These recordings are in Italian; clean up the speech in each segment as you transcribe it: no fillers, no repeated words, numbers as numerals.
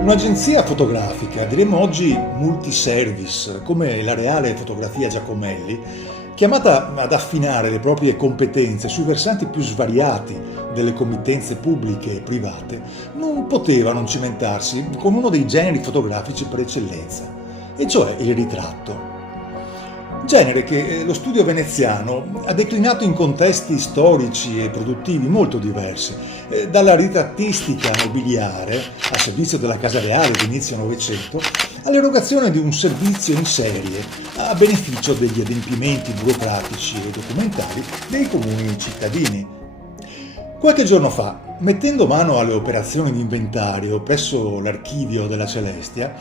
Un'agenzia fotografica, diremmo oggi multiservice, come la Reale Fotografia Giacomelli, chiamata ad affinare le proprie competenze sui versanti più svariati delle committenze pubbliche e private, non poteva non cimentarsi con uno dei generi fotografici per eccellenza, e cioè il ritratto. Genere che lo studio veneziano ha declinato in contesti storici e produttivi molto diversi, dalla ritrattistica nobiliare a servizio della Casa Reale d'inizio Novecento all'erogazione di un servizio in serie a beneficio degli adempimenti burocratici e documentari dei comuni cittadini. Qualche giorno fa, mettendo mano alle operazioni di inventario presso l'archivio della Celestia,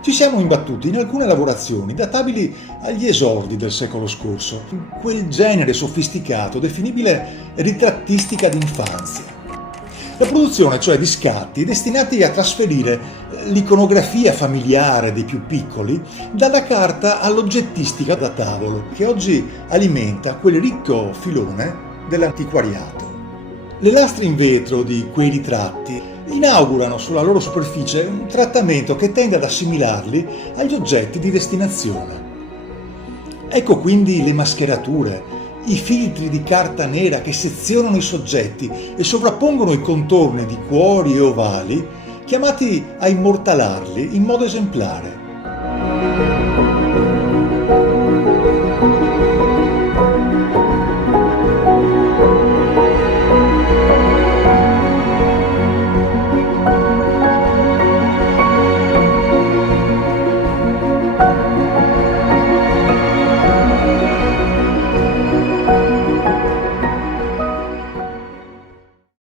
ci siamo imbattuti in alcune lavorazioni databili agli esordi del secolo scorso, quel genere sofisticato definibile ritrattistica d'infanzia. La produzione, cioè di scatti destinati a trasferire l'iconografia familiare dei più piccoli dalla carta all'oggettistica da tavolo, che oggi alimenta quel ricco filone dell'antiquariato. Le lastre in vetro di quei ritratti inaugurano sulla loro superficie un trattamento che tende ad assimilarli agli oggetti di destinazione. Ecco quindi le mascherature, i filtri di carta nera che sezionano i soggetti e sovrappongono i contorni di cuori e ovali, chiamati a immortalarli in modo esemplare.